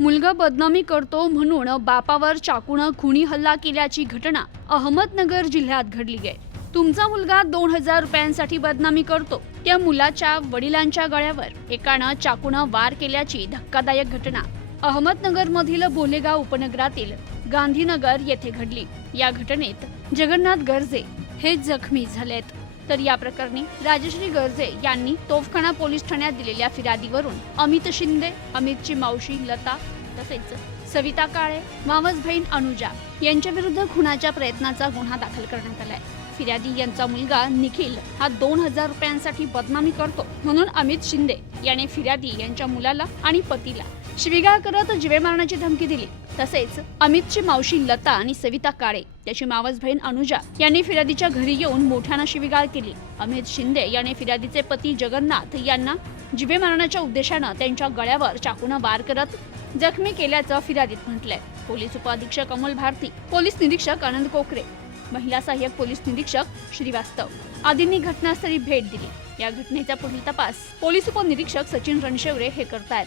मुलगा बदनामी करतो म्हणून बापावर चाकूनं खुणी हल्ला केल्याची घटना अहमदनगर जिल्ह्यात घडली आहे. तुमचा मुलगा दोन हजार रुपयांसाठी बदनामी करतो. त्या मुलाच्या वडिलांच्या गळ्यावर एकानं चाकूनं वार केल्याची धक्कादायक घटना अहमदनगर मधील बोलेगाव उपनगरातील गांधीनगर येथे घडली. या घटनेत जगन्नाथ गर्जे हे जखमी झालेत. तर या प्रकरणी राजश्री गर्जे यांनी तोफखाना पोलीस ठाण्यात दिलेल्या फिर्यादीवरून अमित शिंदे अमितची मावशी लता तसेच सविता काळे मावस बहीण अनुजा यांच्या विरुद्ध खुनाच्या प्रयत्नाचा गुन्हा दाखल करण्यात आलाय. फिर्यादी यांचा मुलगा निखिल हा दोन हजार रुपयांसाठी बदनामी करतो म्हणून अमित शिंदे याने फिर्यादी यांच्या मुलाला आणि पतीला शिवीगाळ करत जिवे मारण्याची धमकी दिली. तसेच अमितची मावशी लता आणि सविता काळे त्याची मावस बहीण अनुजा यांनी फिर्यादीच्या घरी येऊन मोठ्यानं शिवीगाळ केली. अमित शिंदे यांनी फिर्यादीचे पती जगन्नाथ यांना जिवे मारण्याच्या उद्देशानं त्यांच्या गळ्यावर चाकूनं वार करत जखमी केल्याचं फिर्यादीत म्हटलंय. पोलीस उपअधीक्षक अमोल भारती पोलीस निरीक्षक आनंद कोकरे महिला सहाय्यक पोलीस निरीक्षक श्रीवास्तव आदींनी घटनास्थळी भेट दिली. या घटनेचा पुढील तपास पोलीस उपनिरीक्षक सचिन रणशेवरे हे करतायत.